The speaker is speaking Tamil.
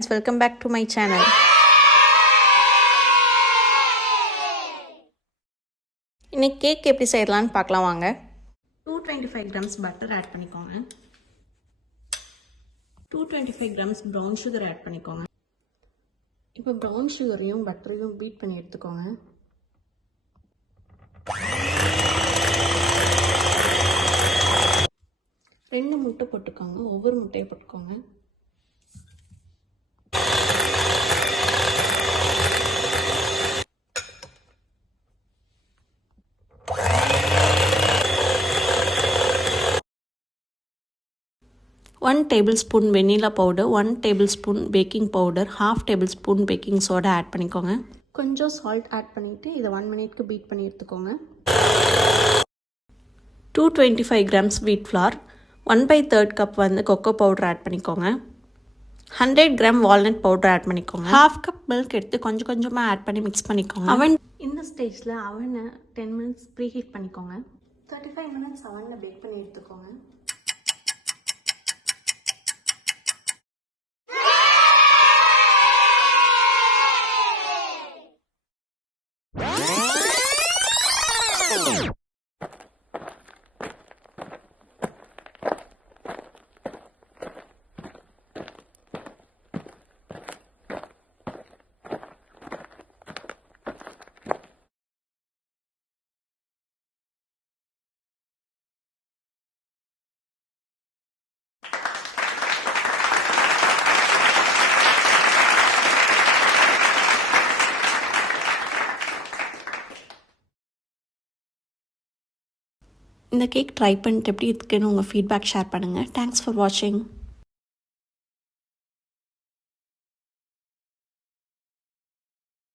Welcome back to my channel. இன்னைக்கு கேக் எப்படி செய்யலாம்னு பார்க்கலாம் வாங்க. 225 grams butter ஆட் பண்ணிக்கோங்க. 225 grams brown sugar ஆட் பண்ணிக்கோங்க. இப்போ brown sugarரையும் பட்டரையும் பீட் பண்ணி எடுத்துக்கோங்க. ரெண்டு முட்டை போட்டுக்கோங்க. ஒவ்வொரு முட்டையை போட்டுக்கோங்க. One tablespoon vanilla powder, 1 tablespoon baking powder, half tablespoon baking soda add பண்ணிக்கோங்க. கொஞ்சம் சால்ட் ஆட் பண்ணிவிட்டு இதை 1 மினிட்க்கு பீட் பண்ணி எடுத்துக்கோங்க. 225 grams wheat flour, 1/3 கப் வந்து கொக்கோ பவுடர் ஆட் பண்ணிக்கோங்க. 100 gram walnut பவுடர் ஆட் பண்ணிக்கோங்க. ஹாஃப் கப் மில்க் எடுத்து கொஞ்சம் கொஞ்சமாக ஆட் பண்ணி மிக்ஸ் பண்ணிக்கோங்க. இந்த ஸ்டேஜில் அவனை 10 மினிட்ஸ் ப்ரீ ஹீட் பண்ணிக்கோங்க. 35 மினிட்ஸ் அவனில் பேக் பண்ணி எடுத்துக்கோங்க. இந்த கேக் ட்ரை பண்ணிட்டு எப்படி இருக்குன்னு உங்கள் ஃபீட்பேக் ஷேர் பண்ணுங்கள். தேங்க்ஸ் ஃபார் வாட்சிங்.